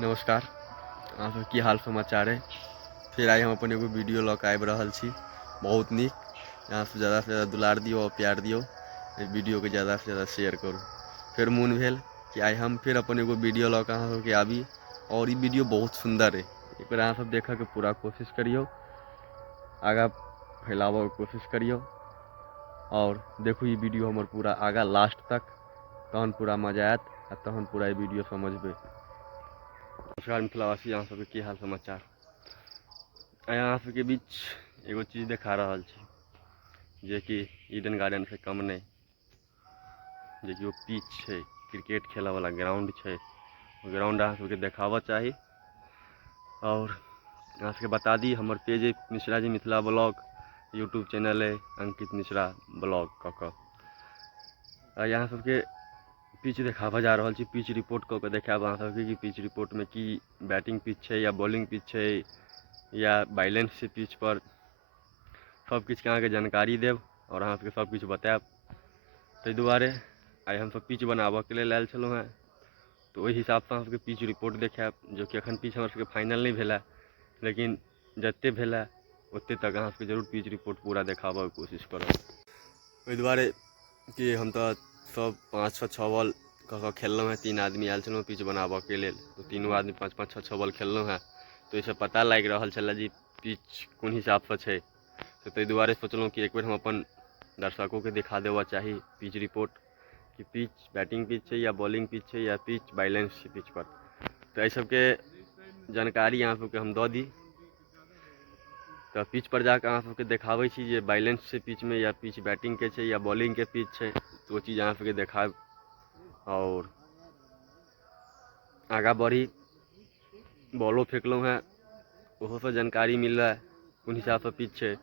नमस्कार। अहाँ की हाल समाचार है। फिर आइ हम अपन एगो वीडियो लऽ कऽ आबि रहल छी, बहुत नीक। अहाँसँ ज़्यादा दुलार दियौ और प्यार दियौ, वीडियो के ज़्यादासँ ज़्यादा शेयर करू। फिर मोन भेल कि आइ हम फिर अपन एगो वीडियो लऽ कऽ अहाँ सबके आबी, और ई वीडियो बहुत सुंदर है। एक बार अहाँ सब देखऽ के पूरा कोशिश करियौ, आगाँ फैलाबऽ के कोशिश करियौ, और देखू ई वीडियो हमर पूरा आगाँ लास्ट तक, तहन पूरा मजा आयत आ तहन पूरा ई वीडियो समझबै। नमस्कार मिथिलावासी, अहाँ सबके की हाल समाचार। आइ अहाँ सबके बीच एगो चीज देखा रहल छी, जे कि ईडन गार्डन से कम नहीं, जे कि वो पिच है, क्रिकेट खेला वाला ग्राउंड है। ग्राउंड अहाँ सबके देखाबऽ चाही, और अहाँ सबके बता दी हमर पेज है Mishra ji Mithila blog, YouTube channel है अंकित मिश्रा ब्लॉग कऽ कऽ। आइ अहाँ सबके पिच देखाबऽ जा रहल छी, पिच रिपोर्ट कऽ के देखाब अहाँ सबके कि पिच रिपोर्ट में की बैटिंग पिच है या बॉलिंग पिच है या बैलेंस से पिच पर सब किछु के अहाँके जानकारी देब और अहाँ सबके सब किछु बतायब। ताहि दुआरे आइ हम सब पिच बनाबऽ के लेल आयल छलहुँ हैं, तो ओहि हिसाबसँ अहाँ सबके पिच रिपोर्ट देखायब, जो कि एखन पिच हमर सबके फाइनल नहीं भेल है, लेकिन जते भेल है ओते तक अहाँ सबके जरूर पिच रिपोर्ट पूरा देखाबऽ के कोशिश करब। ओहि दुआरे कि हम तो सब 5-6 बॉल कऽ कऽ खेललहुँ हैं। 3 आदमी आयल छलहुँ पिच बनाबऽ के लेल, तो तीनों आदमी 5-5, 6-6 बॉल खेललहुँ हैं। तो इससे पता लागि रहल छलै जे पिच कोन हिसाबसँ छै। तो ताहि दुआरे सोचलहुँ कि एक बेर हम अपन दर्शकों के दिखा देबऽ चाही पिच रिपोर्ट, कि पिच बैटिंग पिच है या बॉलिंग पिच है या पिच बैलेंस है पिच पर। तो एहि सबके जानकारी अहाँ सबके हम दऽ दी। तो पिच पर जाकर अहाँ सबके देखाबै छी जे बैलेंस छै पिच में या पिच बैटिंग के छै या बॉलिंग के पिच छै, तो वो चीज़ अहाँ सबके देखाब। और आगाँ बढ़ी, बॉलो फेंकलहुँ हैं, ओहो से जानकारी मिल रहा है कोन हिसाबसँ पिच छै।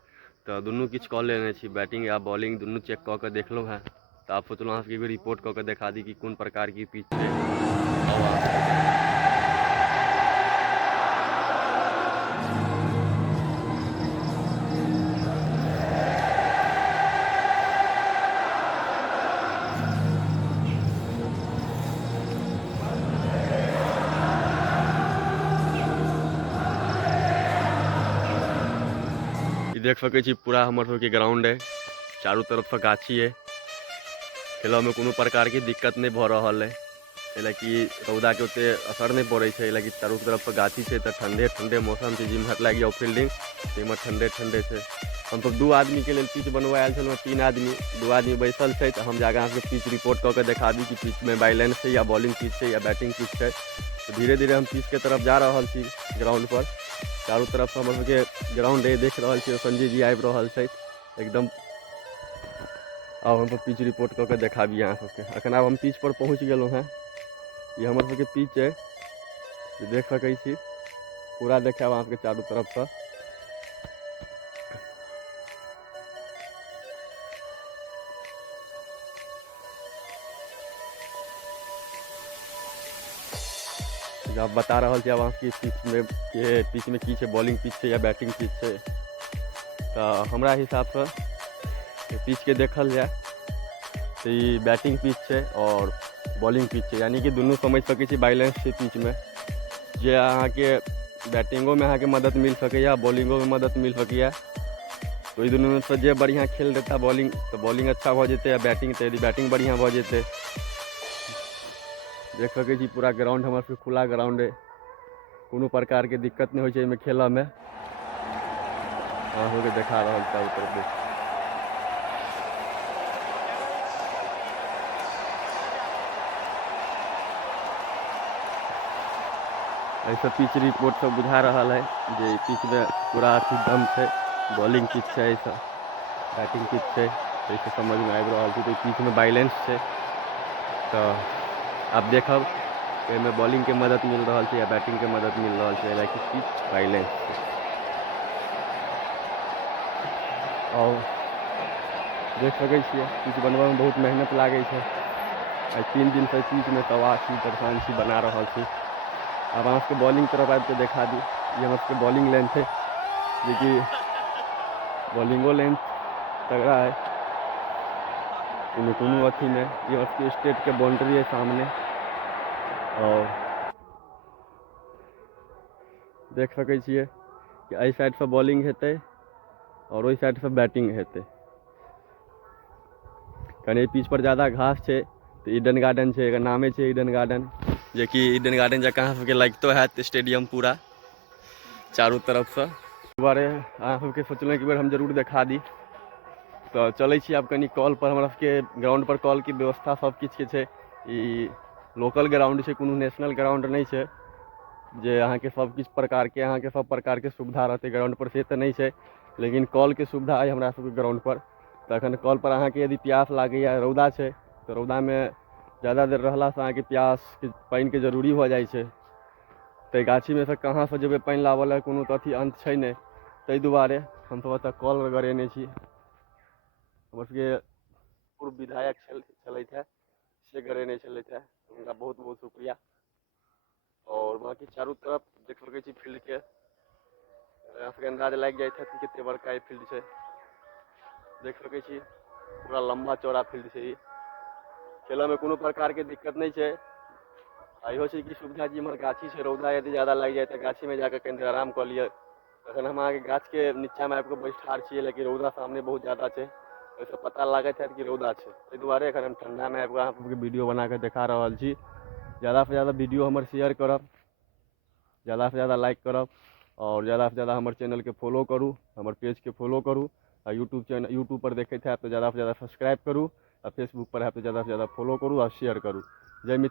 तो दुनू किछु कऽ लेने छी, बैटिंग या बॉलिंग दुनू चेक कऽ के देखलहुँ हैं। तो आप सोचलहुँ अहाँ सबके एगो रिपोर्ट कऽ के देखा दी कि कोन प्रकार की पिच छै। और अहाँ सबके देख सकै छी पूरा हमर सबके ग्राउंड है, चारू तरफ से गाछी है, खेलऽ में कोनो प्रकार की दिक्कत नहीं भऽ रहल है। एहि कि रौदा के ओते असर नहीं पड़े छै, एहि चारू तरफ से गाछी छै, तो ठंडे ठंडे मौसम छै। जिम्हर लागि जाओ फील्डिंग तो इम्हर ठंडे ठंडे छै। हम तो 2 आदमी के लेल पिच बनबऽ आयल छलहुँ, 3 आदमी, 2 आदमी बैसल छै। तो हम जाकर अहाँ सबके पिच रिपोर्ट कऽ के देखा दी कि पिच में बैलेंस है या बॉलिंग पिच है या बैटिंग पिच है। तो धीरे धीरे हम पिच के तरफ जा रहल छी ग्राउंड पर। चारू तरफ से हमर सबके ग्राउंड है, देख रहल छी संजय जी आबि रहल छै एकदम। अब हम पिच रिपोर्ट कऽ के देखाबी अहाँ सबके। अखन आब हम पिच पर पहुँच गेलहुँ हैं। ये हमर सबके पिच है, ये देख सकै छी, पूरा देखाब अहाँ सबके चारू तरफ से। जब बता रहल छी अब अहाँ सबके पिच में की छै, बॉलिंग पिच छै या बैटिंग पिच छै। तो हमरा हिसाबसँ पिच के देखल जाए तो ये बैटिंग पिच है और बॉलिंग पिच है, यानी कि दुनू समझ सकै छी बैलेंस छै पिच में, जे अहाँ के बैटिंगों में अहाँ के मदद मिल सकैया, बॉलिंगों में मदद मिल सकैया। तो ई दुनू में से जे बढ़िया खेल देता बॉलिंग, तो बॉलिंग अच्छा भऽ जेतै, या बैटिंग तो यदि बैटिंग बढ़िया भऽ जेतै। देख सकै छी पूरा ग्राउंड हमर सबके खुला ग्राउंड है, कोनो प्रकार के दिक्कत नहीं होइ छै एहिमे खेलऽ में। अहाँ सबके देखा रहल छी चारू तरफ। ऐसे पिच रिपोर्ट सब बुझा रहा है जे पिच में पूरा अथी दम है, बॉलिंग पिच है, ऐसा बैटिंग पिच है, ऐसे समझ में आबि रहल छै। तो पिच में बैलेंस है, तो आप देखब में बॉलिंग के मदद मिल रहा है या बैटिंग के मदद मिल रहा है, लाइक पिच बैलेंस है। और देख सकै छियै पिच बनबऽ में बहुत मेहनत लागे छै। 3 दिन से पिच में तबाह छी, परेशान छी, बना रहल छी। अब अहाँ सबके बॉलिंग तरफ आबि के देखा दी, ये हमर सबके बॉलिंग लेंथ है, जे कि बॉलिंगो लेंथ तगड़ा है, कोनो अथी में। ये हमर सबके स्टेट के बाउंड्री है सामने, और देख सकै छियै कि एहि साइडसँ बॉलिंग हेतै और ओहि साइडसँ बैटिंग हेतै। कनि पिच पर ज़्यादा घास छै तो ईडन गार्डन छै, एकर नामे छै ईडन गार्डन, जे कि ईडन गार्डन जकाँ अहाँ सबके लगितो हैत स्टेडियम पूरा चारू तरफसँ। दुआरे अहाँ सबके सोचलहुँ एक बेर हम जरूर देखा दी। तो चलै छी आब कनि कॉल पर, हमरा सबके ग्राउंड पर कॉल की व्यवस्था सब किछु के छै। ई लोकल ग्राउंड छै, कोनो नेशनल ग्राउंड नहीं छै जे अहाँके सब किछु प्रकारके अहाँके सब प्रकारके सुविधा रहतै ग्राउंड पर, से तऽ नहीं छै। लेकिन कॉल के सुविधा अइ हमरा सबके ग्राउंड पर। तो एखन कॉल पर अहाँके यदि प्यास लागैए, रौदा छै तो रौदा में ज़्यादा देर रहलासँ अहाँके प्यास पानि के जरूरी भऽ जाइ छै। तो गाछी में से कहाँ से जेबै पानि लाबऽ लए, कोनो तऽ अथी अंत छै नहीं। ताहि दुआरे हमसब एतऽ कॉल गरेने छी। हमर सबके पूर्व विधायक छलथि है, से गरेने छलथि है, उनका बहुत बहुत शुक्रिया। और बाकी चारू तरफ देख सकै छी फील्ड के, अहाँ सबके अंदाज लागि जाइत हैत कि कते बड़का ई फील्ड छै। देख सकै छी पूरा लंबा चौड़ा फील्ड छै। खेलऽ में कोनो प्रकार के दिक्कत नहीं छै। इहो छै कि सुविधा जी हमर गाछी छै, रौदा यदि ज़्यादा लागि जाए तो गाछी में जाकर कनि देर आराम कऽ लिअ। अखन हम अहाँके गाछ के नीचा में आबि कऽ बैस ठाढ़ छियै, लेकिन रौदा सामने बहुत ज़्यादा छै, ओहिसँ पता लागैत हैत कि रौदा छै। ताहि दुआरे एखन हम ठंडा में आबि कऽ अहाँ सबके वीडियो बना कऽ देखा रहल छी। ज़्यादा से ज़्यादा वीडियो हमर शेयर करब, ज़्यादा से ज़्यादा लाइक करब, और ज़्यादा से ज़्यादा हमर चैनल के फॉलो करू, हमर पेज के फॉलो करू। आ यूट्यूब पर देखैत हैब तो ज़्यादा से ज़्यादा सब्सक्राइब करू, और फेसबुक पर हैब तो ज़्यादा से ज़्यादा फॉलो करू और शेयर करू। जय मिथिला।